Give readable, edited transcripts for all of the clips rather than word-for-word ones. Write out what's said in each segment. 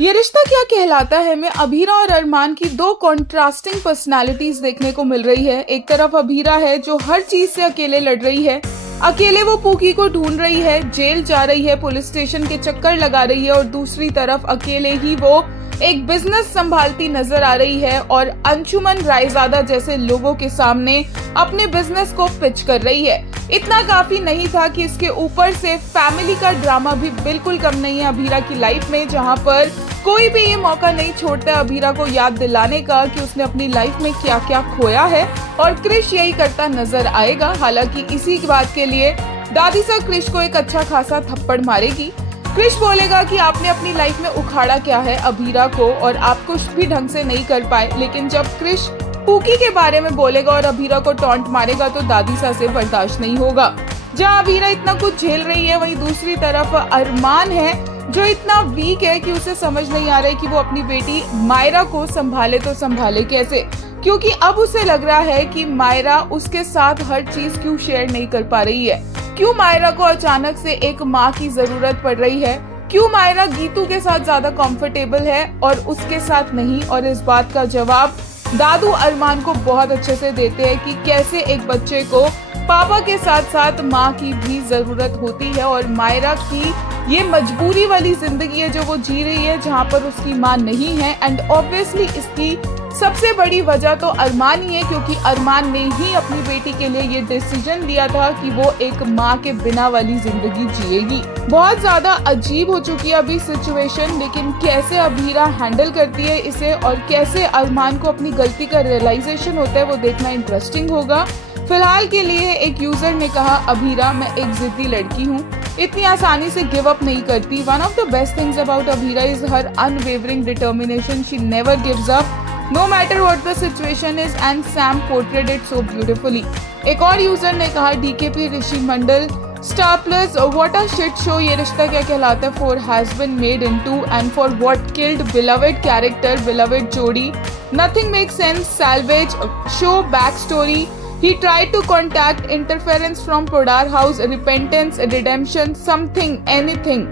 ये रिश्ता क्या कहलाता है में अभीरा और अरमान की दो कॉन्ट्रास्टिंग पर्सनालिटीज देखने को मिल रही है। एक तरफ अभीरा है जो हर चीज से अकेले लड़ रही है। अकेले वो पूकी को ढूंढ रही है, जेल जा रही है, पुलिस स्टेशन के चक्कर लगा रही है और दूसरी तरफ अकेले ही वो एक बिजनेस संभालती नजर आ रही है और अंशुमन रायजादा जैसे लोगों के सामने अपने बिजनेस को पिच कर रही है। इतना काफी नहीं था कि इसके ऊपर से फैमिली का ड्रामा भी बिल्कुल कम नहीं है अभीरा की लाइफ में, जहां पर कोई भी ये मौका नहीं छोड़ता अभीरा को याद दिलाने का कि उसने अपनी लाइफ में क्या क्या खोया है और क्रिश यही करता नजर आएगा। हालांकि इसी बात के लिए दादी सर क्रिश को एक अच्छा खासा थप्पड़ मारेगी। क्रिश बोलेगा कि आपने अपनी लाइफ में उखाड़ा क्या है अभीरा को और आप कुछ भी ढंग से नहीं कर पाए। लेकिन जब क्रिश पूकी के बारे में बोलेगा और अभीरा को टॉन्ट मारेगा तो दादी सा से बर्दाश्त नहीं होगा। जहां अभीरा इतना कुछ झेल रही है वहीं दूसरी तरफ अरमान है जो इतना वीक है कि उसे समझ नहीं आ रहा है कि वो अपनी बेटी मायरा को संभाले तो संभाले कैसे, क्योंकि अब उसे लग रहा है कि मायरा उसके साथ हर चीज क्यों शेयर नहीं कर पा रही है। क्यों मायरा को अचानक से एक माँ की जरूरत पड़ रही है, क्यों मायरा गीतू के साथ ज्यादा कंफर्टेबल है और उसके साथ नहीं। और इस बात का जवाब दादू अरमान को बहुत अच्छे से देते हैं कि कैसे एक बच्चे को पापा के साथ साथ माँ की भी जरूरत होती है और मायरा की ये मजबूरी वाली जिंदगी है जो वो जी रही है जहाँ पर उसकी माँ नहीं है। एंड ऑब्वियसली इसकी सबसे बड़ी वजह तो अरमान ही है, क्योंकि अरमान ने ही अपनी बेटी के लिए ये डिसीजन लिया था कि वो एक माँ के बिना वाली जिंदगी जिएगी। बहुत ज्यादा अजीब हो चुकी है अभी सिचुएशन, लेकिन कैसे अभीरा हैंडल करती है इसे और कैसे अरमान को अपनी गलती का रियलाइजेशन होता है वो देखना इंटरेस्टिंग होगा। फिलहाल के लिए एक यूजर ने कहा, अभीरा मैं एक जिद्दी लड़की हूँ, इतनी आसानी से गिव अप नहीं करती। One of the best things about Abhira is her unwavering determination, she never gives up no matter what the situation is, and Sam portrayed it so beautifully। एक और यूजर ने कहा, DKP Rishi Mandal Star plus what a shit show ये रिश्ता क्या कहलाता है for has been made into and for what killed beloved character, beloved जोड़ी, nothing makes sense, salvage show backstory, he tried to contact interference from Podar house, repentance, redemption, something, anything।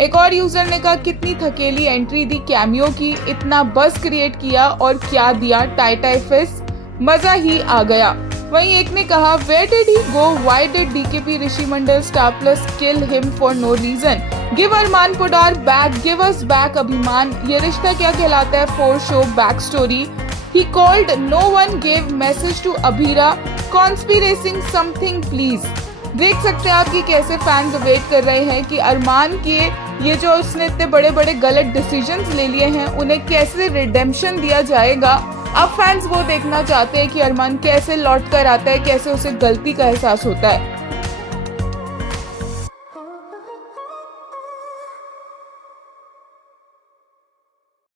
एक और user ने कहा, कितनी थकेली entry दी cameo की, इतना बस create किया और क्या दिया, टाई फिस, मजा ही आ गया। वहीं एक ने कहा, where did he go, why did DKP Rishi Mandal Star Plus kill him for no reason, give Armaan Poddar back, give us back Abhimaan, Yeh Rishta Kya Kehlata Hai for show back story, he called no one gave message to Abhira, conspiracing something please. देख सकते हैं आप कि कैसे fans wait कर रहे हैं कि अरमान के ये जो उसने इतने बड़े बड़े गलत डिसीजंस ले लिए हैं उन्हें कैसे रिडेम्पशन दिया जाएगा। अब फैंस वो देखना चाहते हैं कि अरमान कैसे लौट कर आता है, कैसे उसे गलती का एहसास होता है।